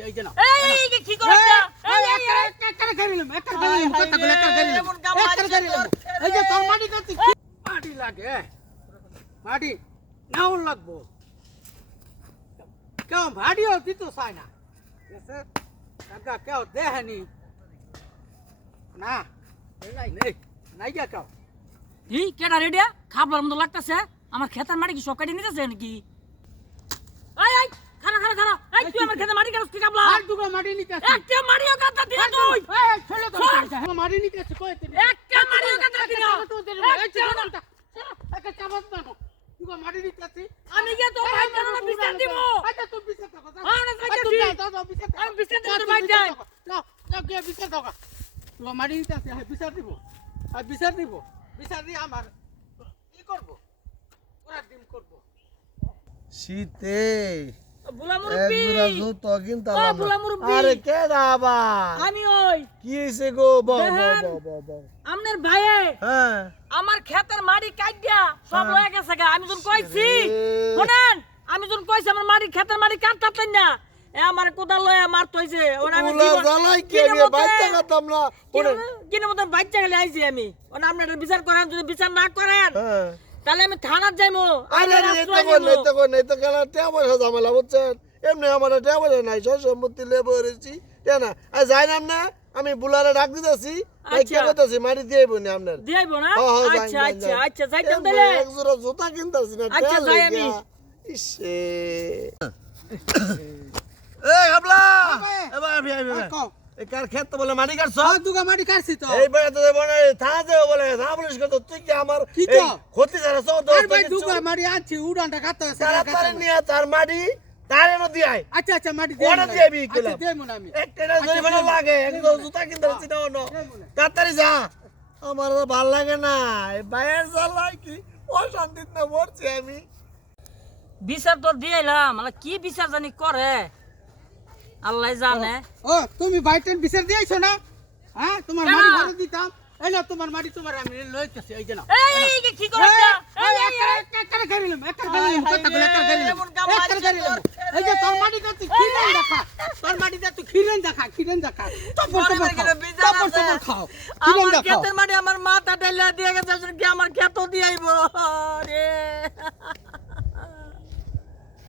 এই যে না এই কি করছ? একটা গাড়িলাম কথা বলে একটা গাড়িলাম এই যে তোর মাটি কাছে মাটি লাগে মাটি নাও লাগবো কেউ ভাড়িও দিত চাই না কাকা কেউ দেখানি না নাই গা কেউ এই কেডা রেডিয়া খাবলার মতো লাগতাছে আমার ক্ষেতের মাটি কি সব কাটি নিতেছে নাকি? এই খানা এই তুই আমার ক্ষেতের মাটি কাটছ কি খাবলা? আর দুটো মাটি নিতে আসি একটা মাটিও কাটতা দিনা তুই। এই ছেলে তো মাটি নিতে আসি কই তুই একটা মাটিও কাটতা দিনা। একটা চাবাত না দুটো মাটি নিতে আসি আমি কি তো ভাই না বিচার দিব? আচ্ছা তুই বিচার দাও আরে যাইতাছি আমি বিচার দিব তো ভাই যাই যাও কে বিচার দাও দুটো মাটি নিতে আসি বিচার দিব আর বিচার দিয়ে আমার কি করব ওরা ডিম করব শীতে বুলা মুরব্বি একজোড়া জুতো কিনতাম ও বুলা মুরব্বি আরে কে আবার আমি ওই কি হইছে গো দেখেন। আমনের ভাইয়ে হ্যাঁ আমার ক্ষেতের মাটি কাটিয়া সব হ্যাঁ। লয়ে গেছে গা আমি যখন কইছি এ। শুনেন আমি যখন কইছি আমার মাটি ক্ষেতের মাটি কাটতাছেন না এ আমার কোদাল লয়ে মারত হইছে ওনা আমি ওলা জ্বালাই কে রে বাইতে কাটাম না ওরে কিনে মতন বাচ্চা গেলে আইছি আমি ওনা আপনি এটা বিচার করেন যদি বিচার না করেন হ্যাঁ তাহলে আমি থানাত যাইমু আরে এই তো কেন টিয়া পয়সা ঝামেলা বুঝছেন এমনি আমার টিয়া পয়সা নাই সব সম্পত্তি লেবো রেছি কেন আর যাই না না আমি বুলারে ডাক দিতেছি ভাই কে আচ্ছা। কইতাছি মারি দিয়েইব না আপনার দিয়াইবো না হ্যাঁ, হ্যাঁ, আচ্ছা যাই, আচ্ছা যাই। আচ্ছা যাইতাম এমনি তাহলে এক জোড়া জুতা কিনতাছি না আচ্ছা, টিয়া যাই লইগা। আমি। ইসে এই গাবলা আবে। এবার আমি কও এই কার ক্ষেত তো বলে মাটি কাটছ আর দুটো মাটি কাটছি তো এই বেড়া তো বলে থানা দেব বলে না বলিস কত তুই কি আমার কি এই তো? ক্ষতি ছাড়া চোদ আর ভাই দুটো মাটি আনছি উড়ানটা কাটতে আছে তাড়াতাড়ি নিয়ে তার মাটি তারে নদী আয় আচ্ছা আচ্ছা মাটি ওটা দিয়ে দিবি কইলাম। আচ্ছা দেবো না আমি একটা ধরে ভালো লাগে একদম জুতা কিনতে পারছি না অন্য তাড়াতাড়ি যা আমার আর ভাল লাগে না এই বাইরের জ্বালায় কি অশান্তিতে না মরছি আমি বিচার তো দিয়েলাম মানে কি বিচার জানি করে আল্লাহ জানে ও তুমি বাইটেন বিচার দিয়েছো না হ্যাঁ তোমার কেন? মাটি ভরে দিতাম এই না তোমার মাটি তোমার আমি লইতেছি এই যে না এই কি করছ? একটা গাড়িলাম কথা বলে একটা গাড়িলাম এই যে তোর মাটি কাছে খিরেন দেখা তোর মাটিতে তুই খিরেন দেখা চপর খাও খিরেন আমার দেখাও ক্ষেতের মাটি আমার মাথা ঢেলে দিয়ে গেছে কি আমার ক্ষেত দিয়াইবো রে